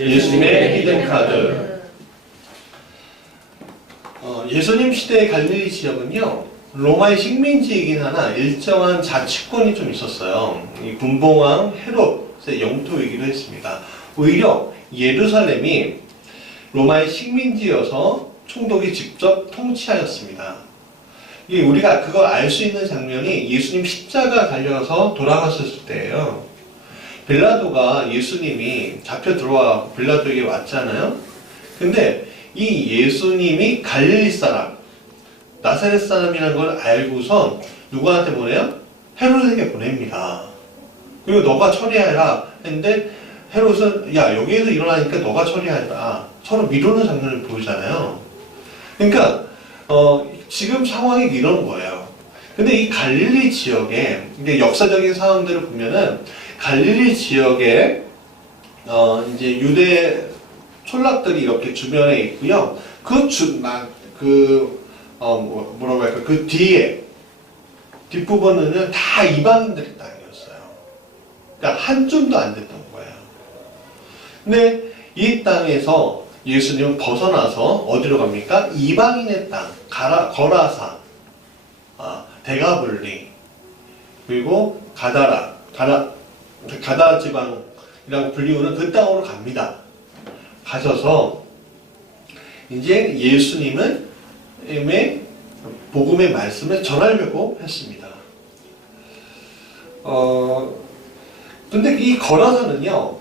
예수님의 히든카드. 예수님 시대의 갈릴리 지역은요, 로마의 식민지이긴 하나 일정한 자치권이 좀 있었어요. 이 분봉왕 헤롯의 영토이기도 했습니다. 오히려 예루살렘이 로마의 식민지여서 총독이 직접 통치하였습니다. 우리가 그걸 알 수 있는 장면이 예수님 십자가 달려서 돌아갔을 때예요. 빌라도가 예수님이 잡혀 들어와 빌라도에게 왔잖아요. 근데 이 예수님이 갈릴리 사람, 나사렛 사람이라는 걸 알고선 누구한테 보내요? 헤롯에게 보냅니다. 그리고 너가 처리해라 했는데 헤롯은 야 여기에서 일어나니까 너가 처리해라. 서로 미루는 장면을 보이잖아요. 그러니까 지금 상황이 이런 거예요. 근데 이 갈릴리 지역에 이제 역사적인 상황들을 보면은 갈릴리 지역에 이제 유대 촌락들이 이렇게 주변에 있고요. 뭐라고 할까? 그 뒤에 뒷부분은 다 이방인들의 땅이었어요. 그러니까 한 줌도 안 됐던 거예요. 근데 이 땅에서 예수님은 벗어나서 어디로 갑니까? 이방인의 땅, 거라사, 데가볼리, 그리고 가다라 지방이라고 불리우는 그 땅으로 갑니다. 가셔서 이제 예수님은 복음의 말씀을 전하려고 했습니다. 근데 이 거라사는요,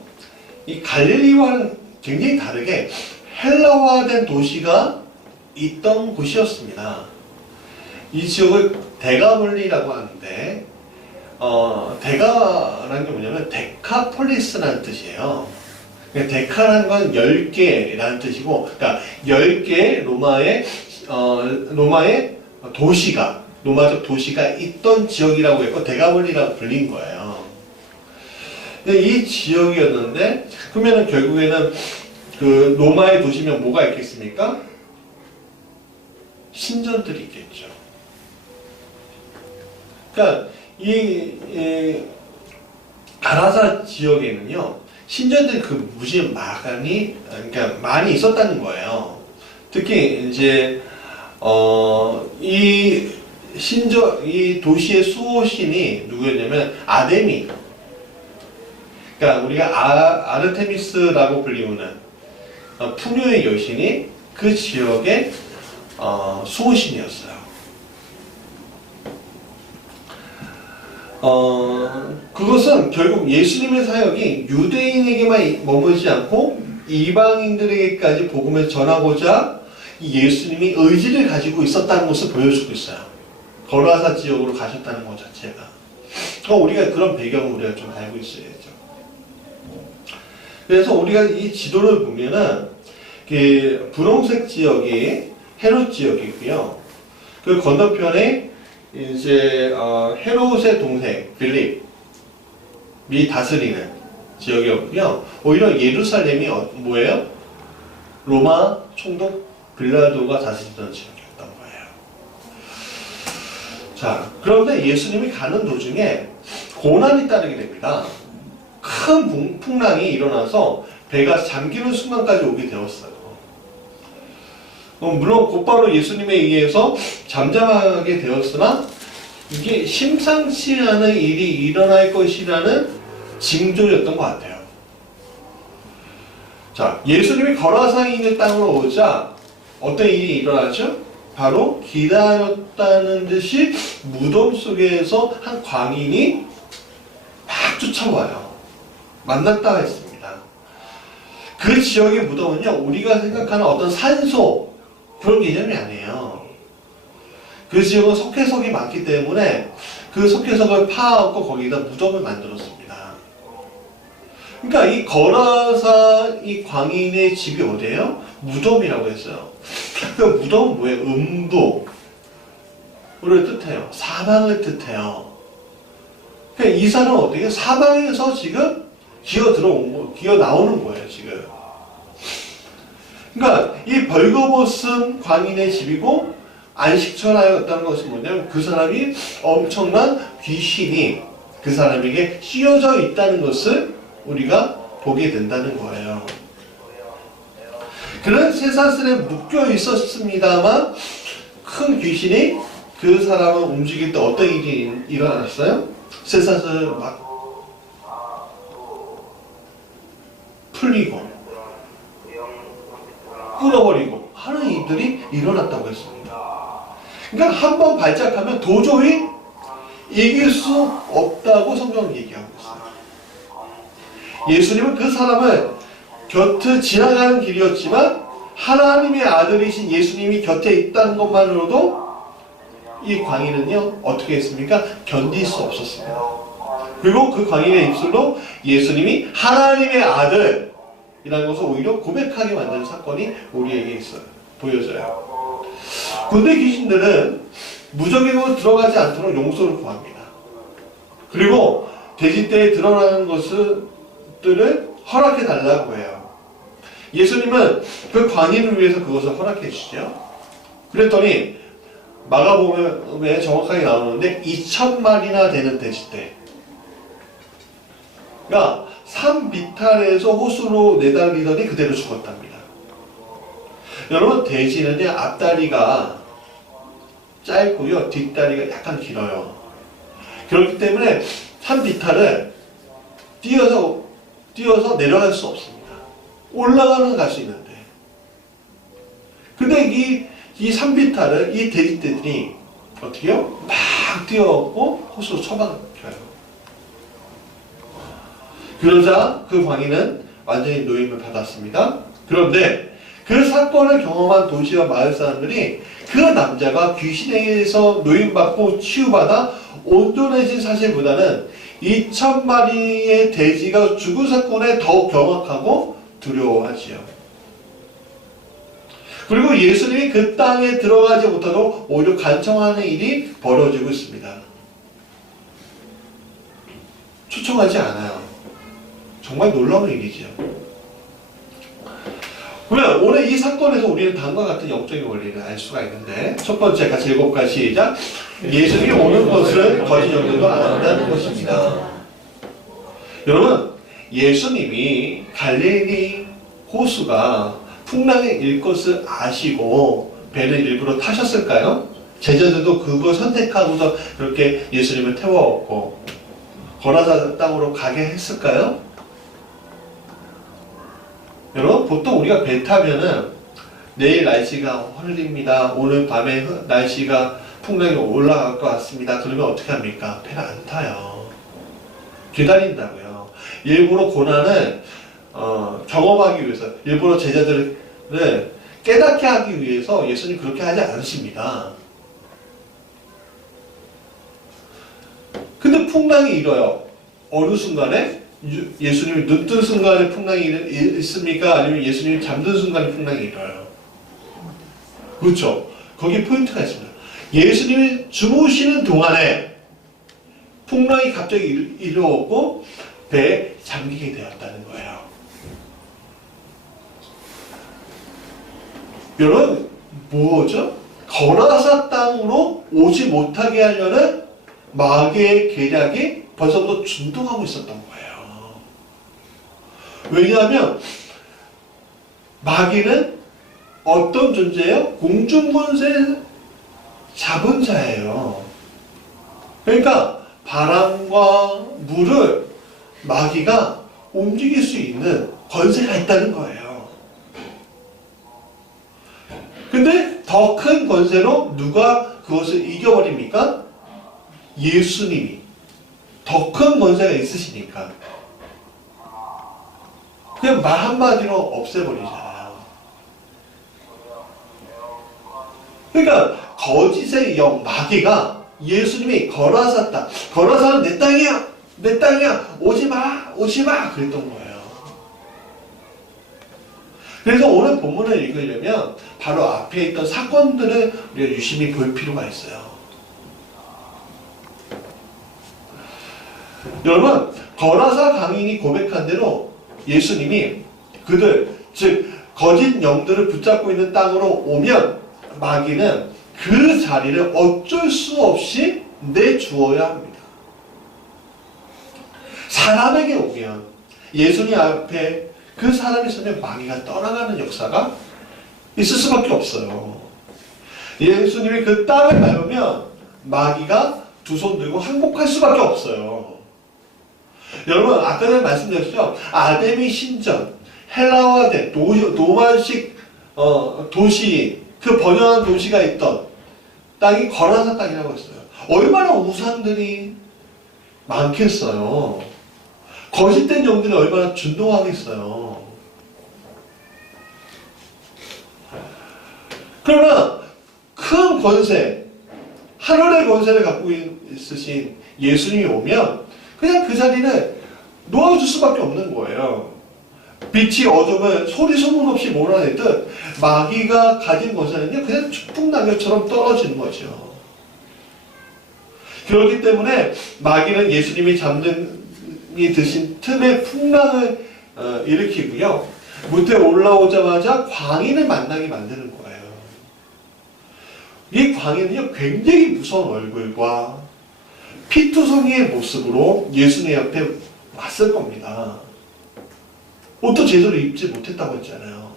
이 갈릴리와는 굉장히 다르게 헬라화된 도시가 있던 곳이었습니다. 이 지역을 데가볼리라고 하는데, 데가라는 게 뭐냐면 데카폴리스라는 뜻이에요. 데카라는 건 10개라는 뜻이고, 그러니까 10개의 로마의 도시가, 로마적 도시가 있던 지역이라고 했고, 데가볼리라고 불린 거예요. 근데 이 지역이었는데, 그러면은 결국에는 그 로마의 도시면 뭐가 있겠습니까? 신전들이 있겠죠. 그러니까 이 가라사 지역에는요, 신전들이 그러니까 많이 있었다는 거예요. 특히 이제 이 도시의 수호신이 누구였냐면 아데미. 그러니까 우리가 아르테미스라고 불리우는 풍요의 여신이 그 지역의 수호신이었어요. 그것은 결국 예수님의 사역이 유대인에게만 머물지 않고 이방인들에게까지 복음을 전하고자 예수님이 의지를 가지고 있었다는 것을 보여주고 있어요. 거라사 지역으로 가셨다는 것 자체가. 우리가 그런 배경을 우리가 좀 알고 있어야죠. 그래서 우리가 이 지도를 보면은 그 분홍색 지역이 헤롯 지역이고요. 그 건너편에 이제 헤롯의 동생 빌립이 다스리는 지역이었고요. 오히려 예루살렘이 뭐예요? 로마 총독 빌라도가 다스리던 지역이었던 거예요. 자, 그런데 예수님이 가는 도중에 고난이 따르게 됩니다. 큰 풍랑이 일어나서 배가 잠기는 순간까지 오게 되었어요. 물론 곧바로 예수님에 의해서 잠잠하게 되었으나 이게 심상치 않은 일이 일어날 것이라는 징조였던 것 같아요. 자, 예수님이 거라사에 있는 땅으로 오자 어떤 일이 일어나죠? 바로 기다렸다는 듯이 무덤 속에서 한 광인이 막 쫓아와요. 만났다가 했습니다. 그 지역의 무덤은요, 우리가 생각하는 어떤 산소 그런 개념이 아니에요. 그 지역은 석회석이 많기 때문에 그 석회석을 파갖고 거기다 무덤을 만들었습니다. 그러니까 이 거라사 이 광인의 집이 어디예요? 무덤이라고 했어요. 그 무덤은 뭐예요? 음부를 뜻해요. 사망을 뜻해요. 그러니까 이 사람은 어떻게 해요? 사망에서 지금 기어 나오는 거예요, 지금. 그러니까 이 벌거벗은 광인의 집이고 안식처라였다는 것은 뭐냐면 그 사람이 엄청난 귀신이 그 사람에게 씌워져 있다는 것을 우리가 보게 된다는 거예요. 그런 쇠사슬에 묶여 있었습니다만 큰 귀신이 그 사람을 움직일 때 어떤 일이 일어났어요? 쇠사슬을 막 풀리고 끊어버리고 하는 일들이 일어났다고 했습니다. 그러니까 한번 발작하면 도저히 이길 수 없다고 성경은 얘기하고 있어요. 예수님은 그 사람을 곁을 지나가는 길이었지만 하나님의 아들이신 예수님이 곁에 있다는 것만으로도 이 광인은요 어떻게 했습니까? 견딜 수 없었습니다. 그리고 그 광인의 입술로 예수님이 하나님의 아들이라는 것을 오히려 고백하게 만드는 사건이 우리에게 있어요. 보여져요. 군대 귀신들은 무적으로 들어가지 않도록 용서를 구합니다. 그리고 돼지떼에 드러나는 것들을 허락해 달라고 해요. 예수님은 그 광인을 위해서 그것을 허락해 주죠. 그랬더니 마가복음에 정확하게 나오는데 2,000마리나 되는 돼지떼. 그러니까 산 비탈에서 호수로 내달리더니 그대로 죽었답니다. 여러분 돼지는요 앞다리가 짧고요 뒷다리가 약간 길어요. 그렇기 때문에 산 비탈을 뛰어서 내려갈 수 없습니다. 올라가는 갈 수 있는데 근데 이 산비탈을 이 돼지떼들이 어떻게요? 막 뛰어오고 호수로 처박혀요. 그러자 그 광인은 완전히 노임을 받았습니다. 그런데 그 사건을 경험한 도시와 마을 사람들이 그 남자가 귀신에 의해서 노임받고 치유받아 온전해진 사실보다는 2,000마리의 돼지가 죽은 사건에 더욱 경악하고 두려워하지요. 그리고 예수님이 그 땅에 들어가지 못하도록 오히려 간청하는 일이 벌어지고 있습니다. 초청하지 않아요. 정말 놀라운 일이죠. 그러면 오늘 이 사건에서 우리는 다음과 같은 영적인 원리를 알 수가 있는데 첫 번째 같이 읽어볼까요? 시작. 예수님이 오는 것을 거짓 영들도 안 한다는 것입니다. 여러분 예수님이 갈릴리 호수가 풍랑에 일 것을 아시고 배를 일부러 타셨을까요? 제자들도 그걸 선택하고서 그렇게 예수님을 태워왔고 거라사 땅으로 가게 했을까요? 여러분 보통 우리가 배 타면은 내일 날씨가 흐립니다. 오늘 밤에 날씨가 풍랑이 올라갈 것 같습니다. 그러면 어떻게 합니까? 배를 안 타요. 기다린다고요. 일부러 고난을 경험하기 위해서 일부러 제자들을 깨닫게 하기 위해서 예수님 그렇게 하지 않으십니다. 근데 풍랑이 일어요. 어느 순간에 예수님이 눈뜬 순간에 풍랑이 있습니까? 아니면 예수님이 잠든 순간에 풍랑이 일어요? 그렇죠. 거기 포인트가 있습니다. 예수님이 주무시는 동안에 풍랑이 갑자기 일어오고 배에 잠기게 되었다는 거예요. 여러분 뭐죠? 거라사 땅으로 오지 못하게 하려는 마귀의 계략이 벌써부터 준동하고 있었던 거예요. 왜냐하면 마귀는 어떤 존재예요? 공중권세 잡은 자예요. 그러니까 바람과 물을 마귀가 움직일 수 있는 권세가 있다는 거예요. 근데 더 큰 권세로 누가 그것을 이겨버립니까? 예수님이. 더 큰 권세가 있으시니까. 그냥 말 한마디로 없애버리잖아요. 그러니까 거짓의 영, 마귀가 예수님이 거라사 땅, 거라사는 내 땅이야! 내 땅이야! 오지마! 오지마! 그랬던 거예요. 그래서 오늘 본문을 읽으려면 바로 앞에 있던 사건들을 우리가 유심히 볼 필요가 있어요. 여러분, 거라사 강인이 고백한 대로 예수님이 그들, 즉 거짓 영들을 붙잡고 있는 땅으로 오면 마귀는 그 자리를 어쩔 수 없이 내주어야 합니다. 사람에게 오면 예수님 앞에 그 사람이 서면 마귀가 떠나가는 역사가 있을 수밖에 없어요. 예수님이 그 땅을 밟으면 마귀가 두 손 들고 항복할 수밖에 없어요. 여러분 아까 전에 말씀드렸죠. 아데미 신전, 헬라화된 노만식 도시, 그 번영한 도시가 있던 땅이 거라사 땅이라고 했어요. 얼마나 우상들이 많겠어요. 거짓된 영들이 얼마나 준동하겠어요. 그러나 큰 권세, 하늘의 권세를 갖고 있으신 예수님이 오면 그냥 그 자리는 놓아줄 수밖에 없는 거예요. 빛이 어둠을 소리 소문 없이 몰아내듯 마귀가 가진 권세는요 그냥 축풍낙엽처럼 떨어지는 거죠. 그렇기 때문에 마귀는 예수님이 잠든이 드신 틈에 풍랑을 일으키고요. 무대에 올라오자마자 광인을 만나게 만드는 거예요. 이 광인은요 굉장히 무서운 얼굴과 피투성이의 모습으로 예수님 앞에 왔을 겁니다. 옷도 제대로 입지 못했다고 했잖아요.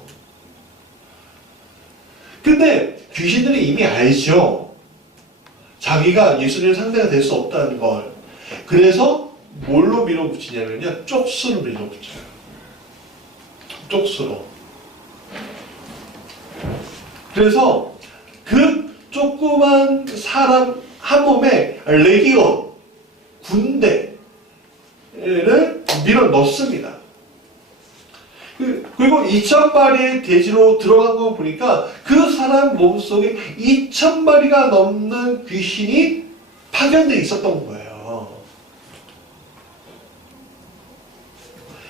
근데 귀신들이 이미 알죠. 자기가 예수님의 상대가 될 수 없다는 걸. 그래서 뭘로 밀어붙이냐면요. 쪽수로 밀어붙여요. 쪽수로. 그래서 그 조그만 사람 한 몸에 레기온, 군대를 밀어 넣습니다. 그리고 2,000마리의 돼지로 들어간 거 보니까 그 사람 몸속에 2,000마리가 넘는 귀신이 파견되어 있었던 거예요.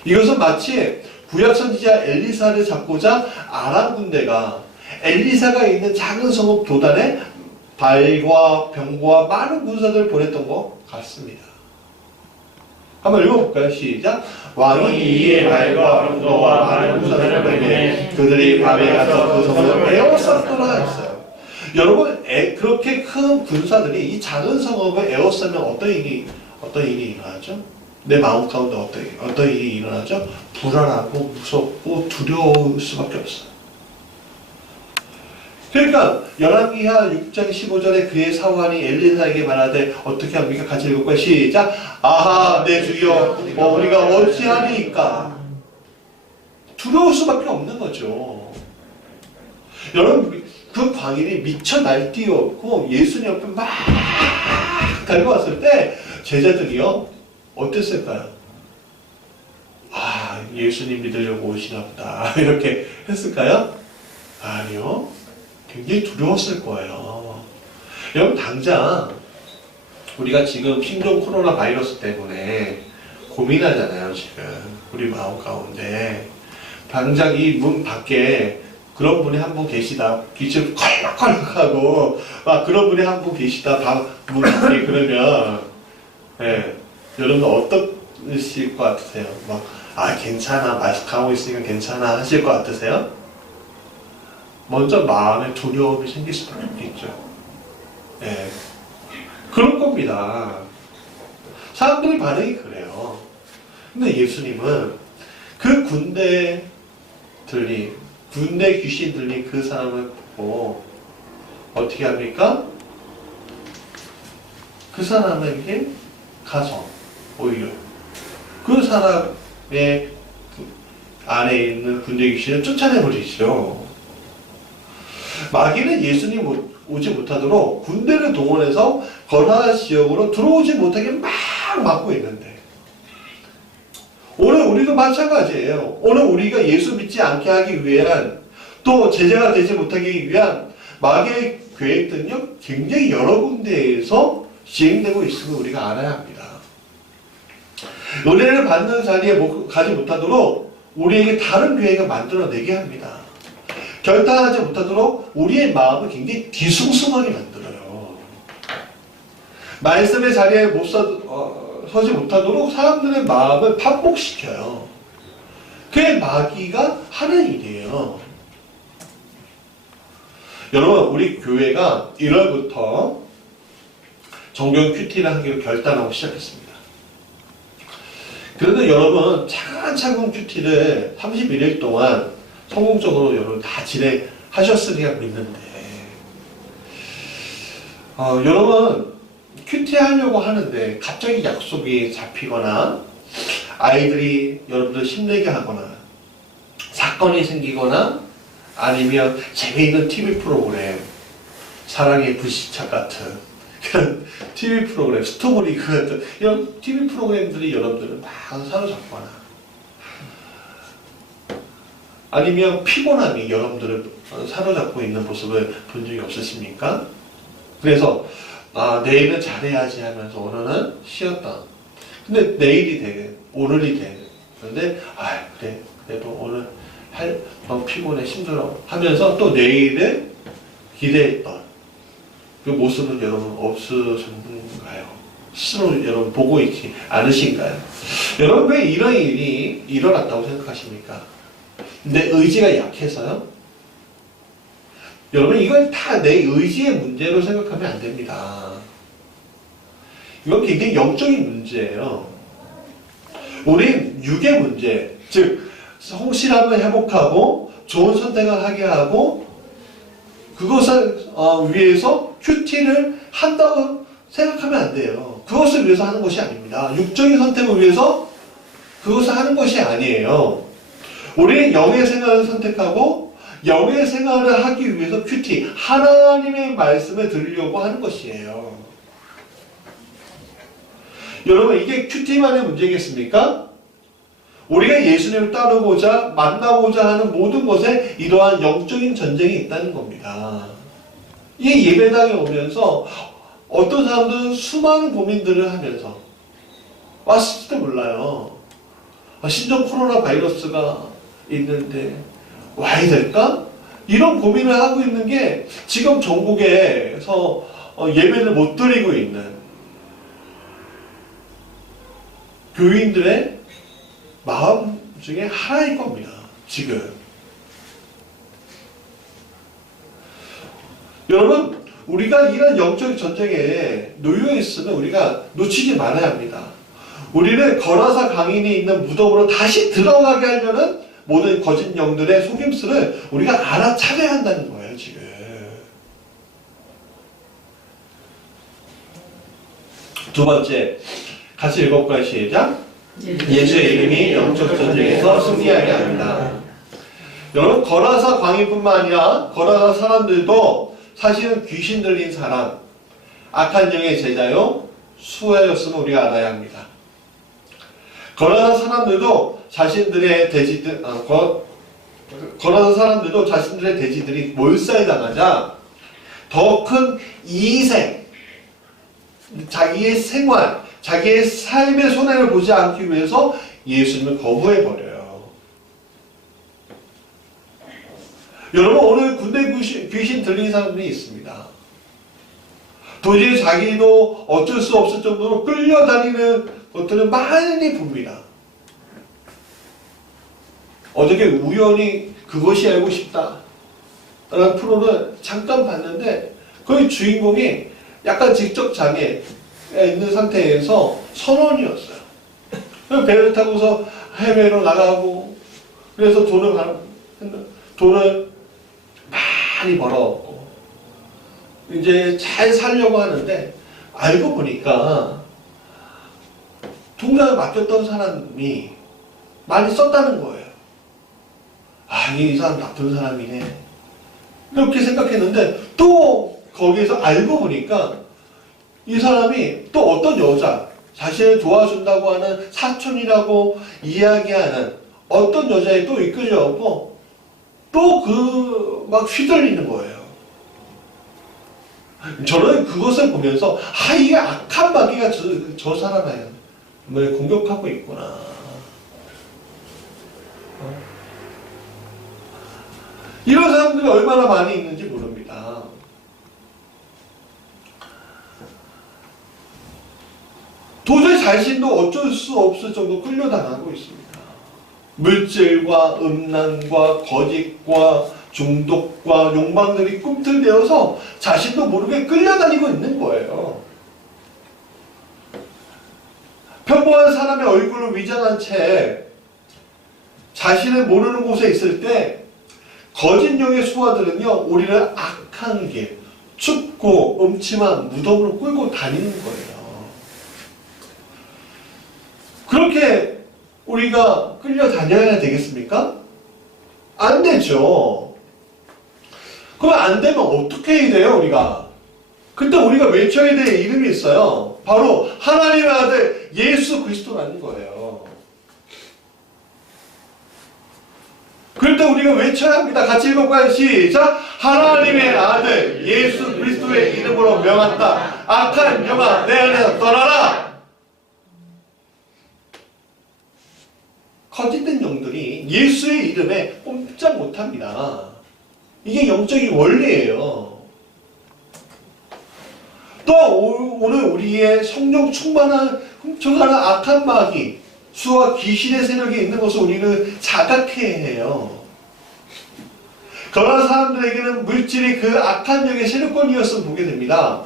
이것은 마치 구약 선지자 엘리사를 잡고자 아람 군대가 엘리사가 있는 작은 성읍 도단에 발과 병과 많은 군사들을 보냈던 것 같습니다. 한번 읽어볼까요? 시작. 왕이 이에 발과 병거와 많은 군사들을 보내 그들이 밤에 가서 그 성을 에워쌌더라 했어요. 여러분 그렇게 큰 군사들이 이 작은 성읍을 에워싸면 어떤 일이 일어나죠? 내 마음 가운데 어떤 일이 일어나죠? 불안하고 무섭고 두려울 수밖에 없어요. 그러니까 열왕기하 6장 15절에 그의 사관이 엘리사에게 말하되 어떻게 합니까? 같이 읽을까요? 시작. 아하 내 주여 우리가 어찌하리이까. 두려울 수밖에 없는 거죠. 여러분 그 광인이 미쳐 날뛰었고 예수님 옆에 막 달려왔을 때 제자들이요 어땠을까요? 아 예수님 믿으려고 오시나 보다 이렇게 했을까요? 아니요. 굉장히 두려웠을 거예요. 여러분 당장 우리가 지금 신종 코로나 바이러스 때문에 고민하잖아요. 지금 우리 마음 가운데 당장 이 문 밖에 그런 분이 한 분 계시다. 기침 컬럭컬럭하고 막 그런 분이 한 분 계시다. 문 밖에 그러면 여러분 어떠실 것 같으세요? 막 괜찮아 마스크 하고 있으니까 괜찮아 하실 것 같으세요? 먼저 마음에 두려움이 생길 수밖에 없겠죠. 그런 겁니다. 사람들의 반응이 그래요. 근데 예수님은 그 군대 귀신들이 그 사람을 보고 어떻게 합니까? 그 사람에게 가서 오히려 그 사람의 안에 있는 군대 귀신을 쫓아내버리죠. 마귀는 예수님 오지 못하도록 군대를 동원해서 거라사 지역으로 들어오지 못하게 막 막고 있는데 오늘 우리도 마찬가지예요. 오늘 우리가 예수 믿지 않게 하기 위한 또 제자가 되지 못하기 위한 마귀의 계획들은요 굉장히 여러 군데에서 시행되고 있음을 우리가 알아야 합니다. 은혜를 받는 자리에 가지 못하도록 우리에게 다른 계획을 만들어내게 합니다. 결단하지 못하도록 우리의 마음을 굉장히 뒤숭숭하게 만들어요. 말씀의 자리에 서지 못하도록 사람들의 마음을 반복시켜요. 그게 마귀가 하는 일이에요. 여러분 우리 교회가 1월부터 정경 큐티를 하기로 결단하고 시작했습니다. 그런데 여러분 차근차근 큐티를 31일 동안 성공적으로 여러분 다 하셨으리라 믿는데, 여러분 큐티 하려고 하는데 갑자기 약속이 잡히거나 아이들이 여러분들 힘들게 하거나 사건이 생기거나 아니면 재미있는 TV 프로그램, 사랑의 불시착 같은 그런 TV 프로그램, 스토브리그 같은 이런 TV 프로그램들이 여러분들을 막 사로잡거나 아니면 피곤함이 여러분들을 사로잡고 있는 모습을 본 적이 없으십니까? 그래서 내일은 잘해야지 하면서 오늘은 쉬었다. 근데 내일이 돼, 오늘이 돼. 그런데 그래, 그래도 오늘 너무 피곤해, 힘들어 하면서 또 내일을 기대했던 그 모습은 여러분 없으셨는가요? 스스로 여러분 보고 있지 않으신가요? 여러분 왜 이런 일이 일어났다고 생각하십니까? 내 의지가 약해서요? 여러분 이걸 다 내 의지의 문제로 생각하면 안 됩니다. 이건 굉장히 영적인 문제예요. 우린 육의 문제, 즉 성실함을 회복하고 좋은 선택을 하게 하고 그것을 위해서 큐티를 한다고 생각하면 안 돼요. 그것을 위해서 하는 것이 아닙니다. 육적인 선택을 위해서 그것을 하는 것이 아니에요. 우리는 영의 생활을 선택하고 영의 생활을 하기 위해서 큐티, 하나님의 말씀을 들으려고 하는 것이에요. 여러분 이게 큐티만의 문제겠습니까? 우리가 예수님을 따르고자 만나고자 하는 모든 것에 이러한 영적인 전쟁이 있다는 겁니다. 이 예배당에 오면서 어떤 사람들은 수많은 고민들을 하면서 왔을지도 몰라요. 신종 코로나 바이러스가 있는데 와야 될까? 이런 고민을 하고 있는 게 지금 전국에서 예배를 못 드리고 있는 교인들의 마음 중에 하나일 겁니다. 지금 여러분 우리가 이런 영적 전쟁에 놓여 있으면 우리가 놓치지 말아야 합니다. 우리를 거라사 강인이 있는 무덤으로 다시 들어가게 하려는 모든 거짓 영들의 속임수를 우리가 알아차려야 한다는 거예요. 지금 두 번째 같이 읽어볼까요? 시작. 예수의 이름이 영적 전쟁에서 승리하게 합니다. 여러분 거라사 광인뿐만 아니라 거라사 사람들도 사실은 귀신 들린 사람, 악한 영의 제자요 수하였음을 우리가 알아야 합니다. 거라사 사람들도 자신들의 돼지들이 몰살당하자 더 큰 이생, 자기의 생활, 자기의 삶의 손해를 보지 않기 위해서 예수님을 거부해버려요. 여러분 오늘 군대 귀신 들린 사람들이 있습니다. 도저히 자기도 어쩔 수 없을 정도로 끌려다니는 것들을 많이 봅니다. 어저께 우연히 그것이 알고 싶다 라는 프로를 잠깐 봤는데 거기 주인공이 약간 지적 장애에 있는 상태에서 선원이었어요. 배를 타고서 해외로 나가고 그래서 돈을 많이 벌어왔고 이제 잘 살려고 하는데 알고 보니까 동생을 맡겼던 사람이 많이 썼다는 거예요. 이 사람 나쁜 사람이네 이렇게 생각했는데 또 거기에서 알고 보니까 이 사람이 또 어떤 여자, 자신을 도와준다고 하는 사촌이라고 이야기하는 어떤 여자에 또 이끌려오고 또 막 휘둘리는 거예요. 저는 그것을 보면서 이게 악한 마귀가 저 사람을 공격하고 있구나. 이런 사람들이 얼마나 많이 있는지 모릅니다. 도저히 자신도 어쩔 수 없을 정도 끌려당하고 있습니다. 물질과 음란과 거짓과 중독과 욕망들이 꿈틀대어서 자신도 모르게 끌려다니고 있는 거예요. 평범한 사람의 얼굴을 위장한 채 자신을 모르는 곳에 있을 때 거짓 영의 수하들은요, 우리를 악한 길, 춥고 음침한 무덤으로 끌고 다니는 거예요. 그렇게 우리가 끌려다녀야 되겠습니까? 안 되죠. 그럼 안 되면 어떻게 해야 돼요, 우리가? 그때 우리가 외쳐야 될 이름이 있어요. 바로 하나님의 아들 예수 그리스도라는 거예요. 그럴 때 우리가 외쳐야 합니다. 같이 읽어봐요. 시작. 하나님의 아들 예수 그리스도의 이름으로 명한다. 악한 영아 내 안에서 떠나라. 거짓된 영들이 예수의 이름에 꼼짝 못합니다. 이게 영적인 원리예요. 또 오늘 우리의 성령 충만한 훔쳐가는 악한 마귀, 수와 귀신의 세력이 있는 것을 우리는 자각해야 해요. 그러나 사람들에게는 물질이 그 악한 영의 세력권이었으면 보게 됩니다.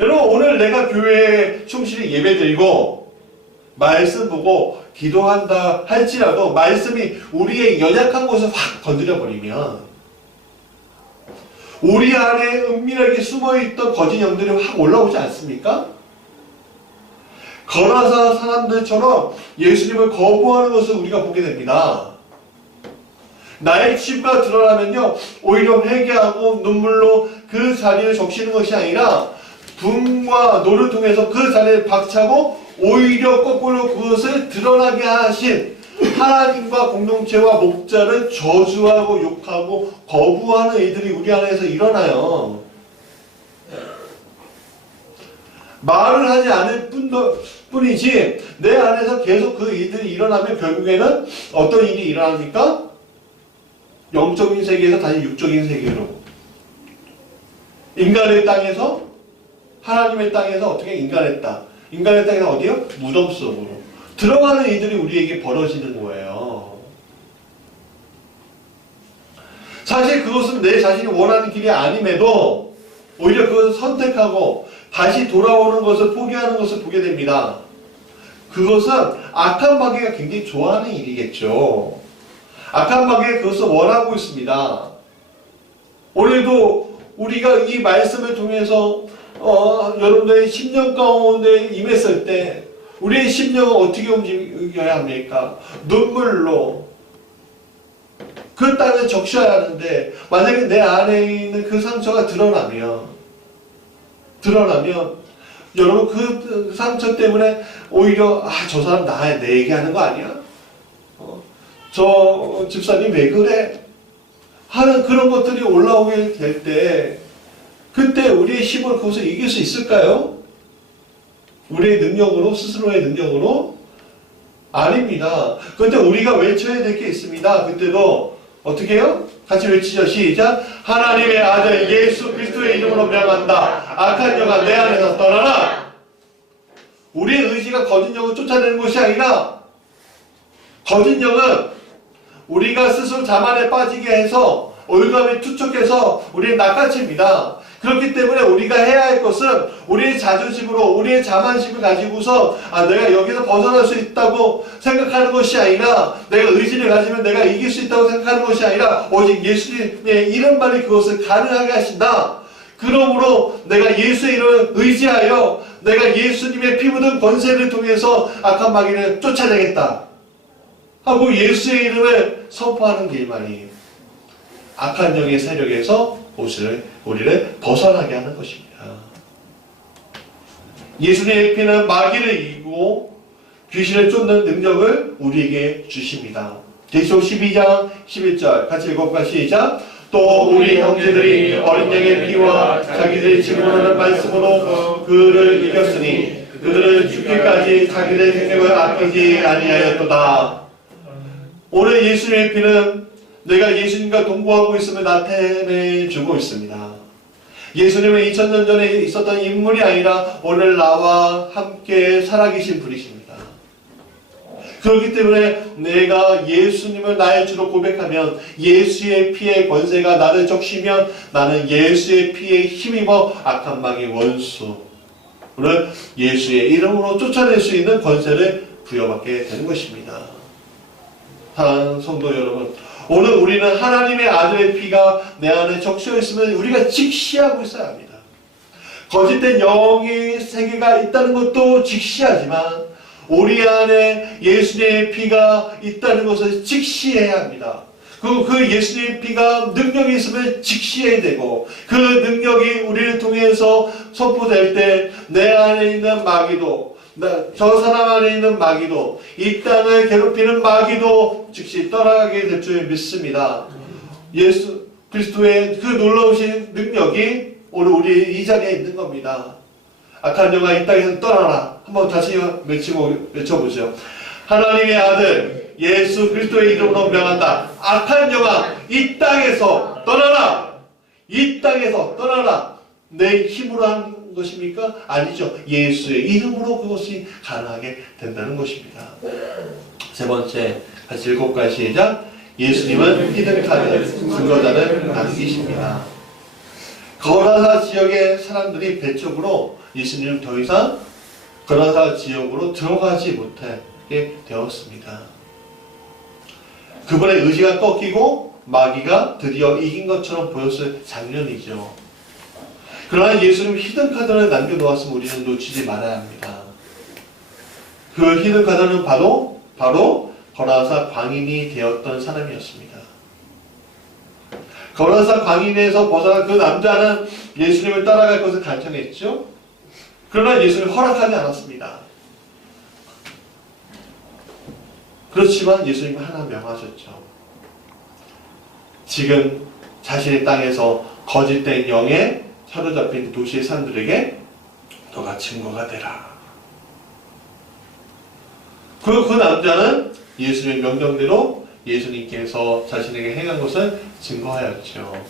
여러분, 오늘 내가 교회에 충실히 예배드리고 말씀 보고 기도한다 할지라도 말씀이 우리의 연약한 곳을 확 건드려버리면 우리 안에 은밀하게 숨어있던 거짓 영들이 확 올라오지 않습니까? 거라사 사람들처럼 예수님을 거부하는 것을 우리가 보게 됩니다. 나의 치부가 드러나면요, 오히려 회개하고 눈물로 그 자리를 적시는 것이 아니라 분과 노를 통해서 그 자리를 박차고 오히려 거꾸로 그것을 드러나게 하신 하나님과 공동체와 목자를 저주하고 욕하고 거부하는 일들이 우리 안에서 일어나요. 말을 하지 않을 뿐이지 내 안에서 계속 그 일들이 일어나면 결국에는 어떤 일이 일어납니까? 영적인 세계에서 다시 육적인 세계로, 인간의 땅에서 하나님의 땅에서 어떻게 인간의 땅에서 어디요? 무덤 속으로 들어가는 일들이 우리에게 벌어지는 거예요. 사실 그것은 내 자신이 원하는 길이 아님에도 오히려 그것을 선택하고 다시 돌아오는 것을 포기하는 것을 보게 됩니다. 그것은 악한 마귀가 굉장히 좋아하는 일이겠죠. 악한 마귀가 그것을 원하고 있습니다. 오늘도 우리가 이 말씀을 통해서 여러분들의 심령 가운데 임했을 때 우리의 심령은 어떻게 움직여야 합니까? 눈물로 그 땅을 적셔야 하는데 만약에 내 안에 있는 그 상처가 드러나면 여러분 그 상처 때문에 오히려 저 사람 내 얘기하는 거 아니야? 저 집사님 왜 그래? 하는 그런 것들이 올라오게 될 때 그때 우리의 힘을 그것을 이길 수 있을까요? 우리의 능력으로, 스스로의 능력으로? 아닙니다. 그때 우리가 외쳐야 될 게 있습니다. 그때도 어떻게 해요? 같이 외치죠. 시작. 하나님의 아들 예수 그리스도의 이름으로 명한다. 악한 영아 내 안에서 떠나라. 우리의 의지가 거짓 영을 쫓아내는 것이 아니라 거짓 영은 우리가 스스로 자만에 빠지게 해서 올가미 투척해서 우리를 낚아챕니다. 그렇기 때문에 우리가 해야 할 것은 우리의 자존심으로 우리의 자만심을 가지고서 내가 여기서 벗어날 수 있다고 생각하는 것이 아니라 내가 의지를 가지면 내가 이길 수 있다고 생각하는 것이 아니라 오직 예수님의 이름만이 그것을 가능하게 하신다. 그러므로 내가 예수의 이름을 의지하여 내가 예수님의 피 묻은 권세를 통해서 악한 마귀를 쫓아내겠다 하고 예수의 이름을 선포하는 길만이 악한 영의 세력에서 우리를 벗어나게 하는 것입니다. 예수님의 피는 마귀를 이기고 귀신을 쫓는 능력을 우리에게 주십니다. 계시록 12장 11절 같이 읽어볼까요? 시작. 또 우리 형제들이 어린 양의 피와 자기들이 증언하는 말씀으로 그를 이겼으니 그들은 죽기까지 자기들의 생명을 아끼지 아니하였도다. 오늘 예수님의 피는 내가 예수님과 동거하고 있음을 나타내주고 있습니다. 예수님은 2000년 전에 있었던 인물이 아니라 오늘 나와 함께 살아계신 분이십니다. 그렇기 때문에 내가 예수님을 나의 주로 고백하면 예수의 피의 권세가 나를 적시면 나는 예수의 피에 힘입어 악한 마귀 원수를 예수의 이름으로 쫓아낼 수 있는 권세를 부여받게 되는 것입니다. 사랑하는 성도 여러분, 오늘 우리는 하나님의 아들의 피가 내 안에 적셔 있으면 우리가 직시하고 있어야 합니다. 거짓된 영의 세계가 있다는 것도 직시하지만 우리 안에 예수님의 피가 있다는 것을 직시해야 합니다. 그 예수님의 피가 능력이 있으면 직시해야 되고 그 능력이 우리를 통해서 선포될 때 내 안에 있는 마귀도 저 사람 안에 있는 마귀도 이 땅을 괴롭히는 마귀도 즉시 떠나게 될 줄 믿습니다. 예수 그리스도의 그 놀라우신 능력이 오늘 우리 이 자리에 있는 겁니다. 악한 영아 이 땅에서 떠나라. 한번 다시 외쳐보죠. 하나님의 아들 예수 그리스도의 이름으로 명한다. 악한 영아 이 땅에서 떠나라. 이 땅에서 떠나라. 내 힘으로 한 것입니까? 아니죠. 예수의 이름으로 그것이 가능하게 된다는 것입니다. 세 번째, 같이 7가지 시작. 예수님은 히든카드 증거자를 남기십니다. 거라사 지역의 사람들이 배척으로 예수님은 더 이상 거라사 지역으로 들어가지 못하게 되었습니다. 그분의 의지가 꺾이고 마귀가 드디어 이긴 것처럼 보였을 장면이죠. 그러나 예수님 히든카드를 남겨놓았으면 우리는 놓치지 말아야 합니다. 그 히든카드는 바로 거라사 광인이 되었던 사람이었습니다. 거라사 광인에서 벗어난 그 남자는 예수님을 따라갈 것을 간청했죠. 그러나 예수님이 허락하지 않았습니다. 그렇지만 예수님은 하나 명하셨죠. 지금 자신의 땅에서 거짓된 영에 사로잡힌 도시의 사람들에게 너가 증거가 되라. 그 남자는 예수님의 명령대로 예수님께서 자신에게 행한 것을 증거하였죠.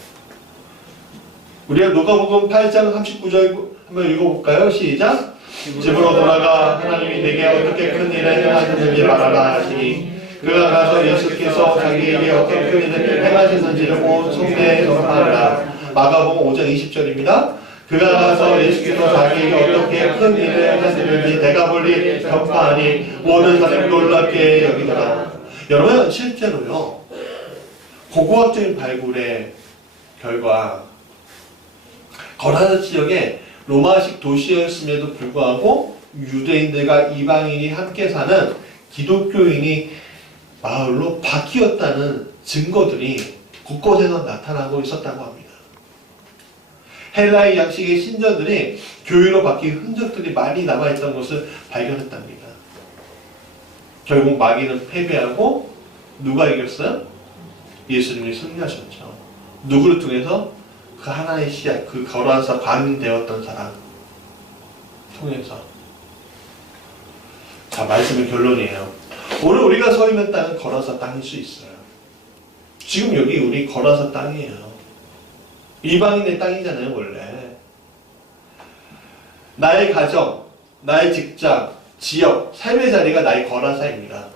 우리가 누가복음 8장 39절 한번 읽어볼까요? 시작. 집으로 돌아가 하나님이 내게 어떻게 큰 일을 행하셨는지 말하라 하시니 그가 가서 예수께서 자기에게 어떻게 큰 일을 행하셨는지를 온 성내에 전파하라. 마가복음 5장 20절입니다. 그가 가서 예수께서 자기에게 어떻게 큰 일을 행하셨는지 대가볼리 전파하니 모든 사람이 놀랍게 여기더라. 여러분 실제로요. 고고학적인 발굴의 결과 거라사 지역에 로마식 도시였음에도 불구하고 유대인들과 이방인이 함께 사는 기독교인이 마을로 바뀌었다는 증거들이 곳곳에서 나타나고 있었다고 합니다. 헬라의 양식의 신전들이 교회로 바뀐 흔적들이 많이 남아있던 것을 발견했답니다. 결국 마귀는 패배하고 누가 이겼어요? 예수님이 승리하셨죠. 누구를 통해서? 그 하나의 씨앗, 그 거라사 광인 되었던 사람 통해서. 자, 말씀의 결론이에요. 오늘 우리가 서 있는 땅은 거라사 땅일 수 있어요. 지금 여기 우리 거라사 땅이에요. 이방인의 땅이잖아요, 원래. 나의 가정, 나의 직장, 지역, 삶의 자리가 나의 거라사입니다.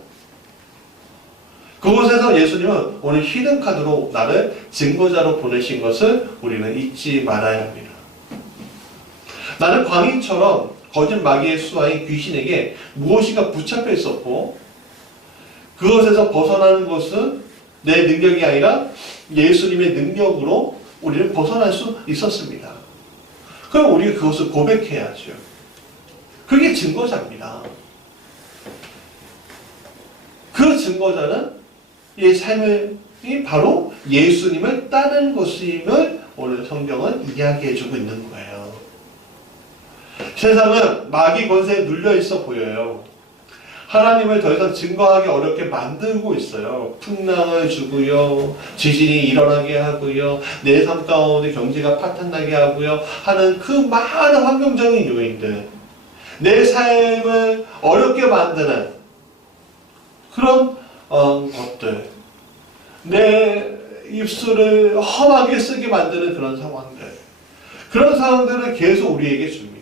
그곳에서 예수님은 오늘 히든카드로 나를 증거자로 보내신 것을 우리는 잊지 말아야 합니다. 나는 광인처럼 거짓 마귀의 수하인 귀신에게 무엇인가 붙잡혀 있었고 그것에서 벗어나는 것은 내 능력이 아니라 예수님의 능력으로 우리는 벗어날 수 있었습니다. 그럼 우리가 그것을 고백해야죠. 그게 증거자입니다. 그 증거자는 이 삶이 바로 예수님을 따르는 것임을 오늘 성경은 이야기해주고 있는 거예요. 세상은 마귀 권세에 눌려 있어 보여요. 하나님을 더 이상 증거하기 어렵게 만들고 있어요. 풍랑을 주고요. 지진이 일어나게 하고요. 내 삶 가운데 경제가 파탄나게 하고요. 하는 그 많은 환경적인 요인들. 내 삶을 어렵게 만드는 그런 것들. 내 입술을 험하게 쓰게 만드는 그런 상황들. 그런 상황들을 계속 우리에게 줍니다.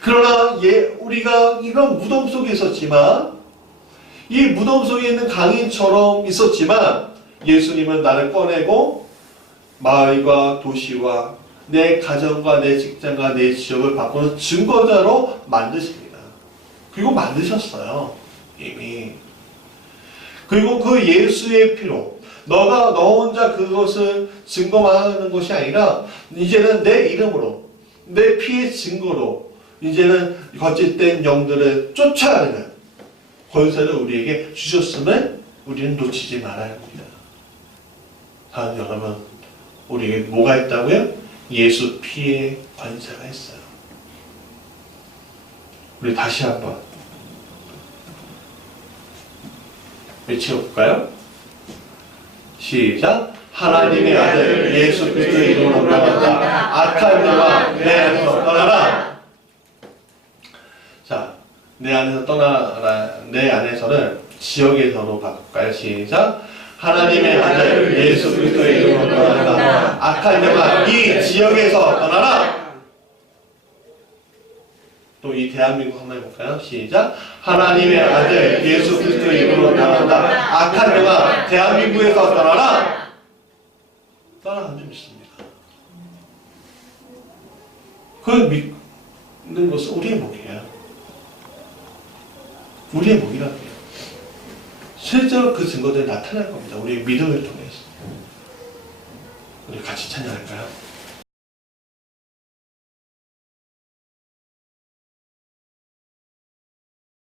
그러나 우리가 이런 무덤 속에 있었지만 이 무덤 속에 있는 강인처럼 있었지만 예수님은 나를 꺼내고 마을과 도시와 내 가정과 내 직장과 내 지역을 바꾸는 증거자로 만드십니다. 그리고 만드셨어요. 이미. 그리고 그 예수의 피로 너 혼자 그것을 증거만 하는 것이 아니라 이제는 내 이름으로 내 피의 증거로 이제는 거짓된 영들을 쫓아내는 권세를 우리에게 주셨음을 우리는 놓치지 말아야 합니다. 다음 여러분, 우리에게 뭐가 있다고요? 예수 피의 권세가 있어요. 우리 다시 한번 외쳐볼까요? 시작. 하나님의 아들 예수 그리스도의 이름으로 명한다. 악한 영아 내 안에서 떠나라. 자, 내 안에서 떠나라. 내 안에서는 지역에서로 바꿀까요? 시작. 하나님의 아들 예수 그리스도의 이름으로 명한다. 악한 영아 이 지역에서 떠나라. 또 이 대한민국 한번 해볼까요? 시작. 하나님의 아들 예수 그리스도의 이름으로 명한다. 악한 영아 대한민국에서 떠나라. 떠나간 점 있습니다. 그걸 믿는 것은 우리의 목이에요. 우리의 목이라고 해요. 실제로 그 증거들이 나타날 겁니다. 우리의 믿음을 통해서. 우리 같이 찬양할까요?